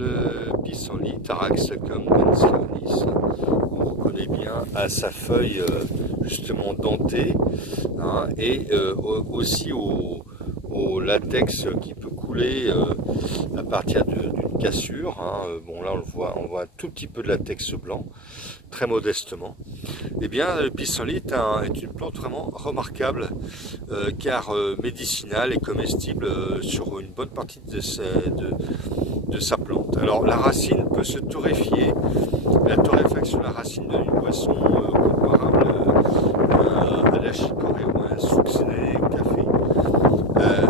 le pissenlit, Taraxacum densionis, on reconnaît bien à sa feuille justement dentée, hein, et aussi au latex qui peut couler à partir d'une cassure, hein. Bon là on voit un tout petit peu de latex blanc, très modestement. Eh bien le pissenlit est une plante vraiment remarquable, car médicinale et comestible sur une bonne partie de sa plante. Alors la racine peut se torréfier, la torréfaction de la racine donne une boisson comparable à la chicorée ou à un succédané de café.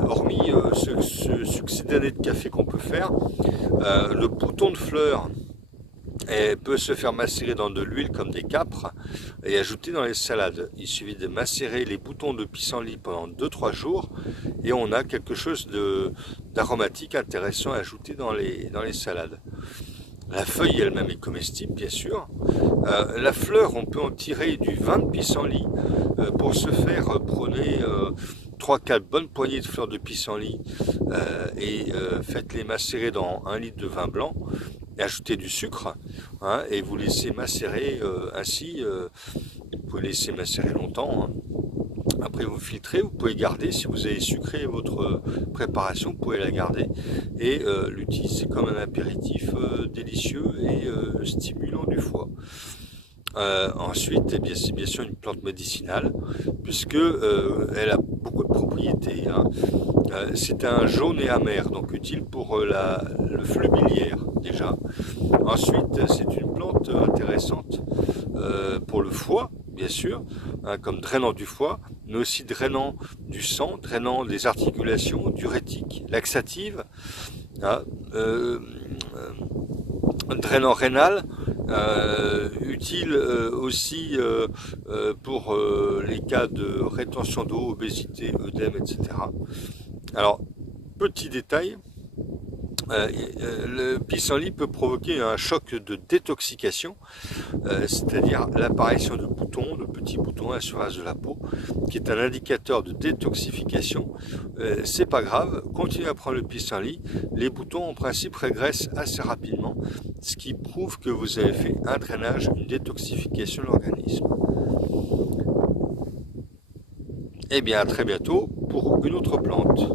Hormis ce succédané de café qu'on peut faire, le bouton de fleur peut se faire macérer dans de l'huile comme des câpres et ajouter dans les salades. Il suffit de macérer les boutons de pissenlit pendant 2-3 jours et on a quelque chose d'aromatique intéressant à ajouter dans les salades. La feuille elle-même est comestible, bien sûr. La fleur, on peut en tirer du vin de pissenlit. Pour ce faire, prenez 3-4 bonnes poignées de fleurs de pissenlit et faites-les macérer dans 1 litre de vin blanc et ajoutez du sucre, hein, et vous laissez macérer ainsi. Vous pouvez laisser macérer longtemps, hein. Après vous filtrez, vous pouvez garder, si vous avez sucré votre préparation, vous pouvez la garder et l'utiliser comme un apéritif délicieux et stimulant du foie. Ensuite, eh bien, c'est bien sûr une plante médicinale, puisque elle a beaucoup de propriétés, hein. C'est un jaune et amer, donc utile pour le flux biliaire déjà. Ensuite, c'est une plante intéressante pour le foie, bien sûr, hein, comme drainant du foie, mais aussi drainant du sang, drainant des articulations, diurétique, laxative, hein, drainant rénal, utile aussi pour les cas de rétention d'eau, obésité, œdème, etc. Alors, petit détail, le pissenlit peut provoquer un choc de détoxication, c'est-à-dire l'apparition de boutons, de petits boutons à la surface de la peau, qui est un indicateur de détoxification. C'est pas grave, continuez à prendre le pissenlit, les boutons en principe régressent assez rapidement, ce qui prouve que vous avez fait un drainage, une détoxification de l'organisme. Eh bien, à très bientôt pour une autre plante.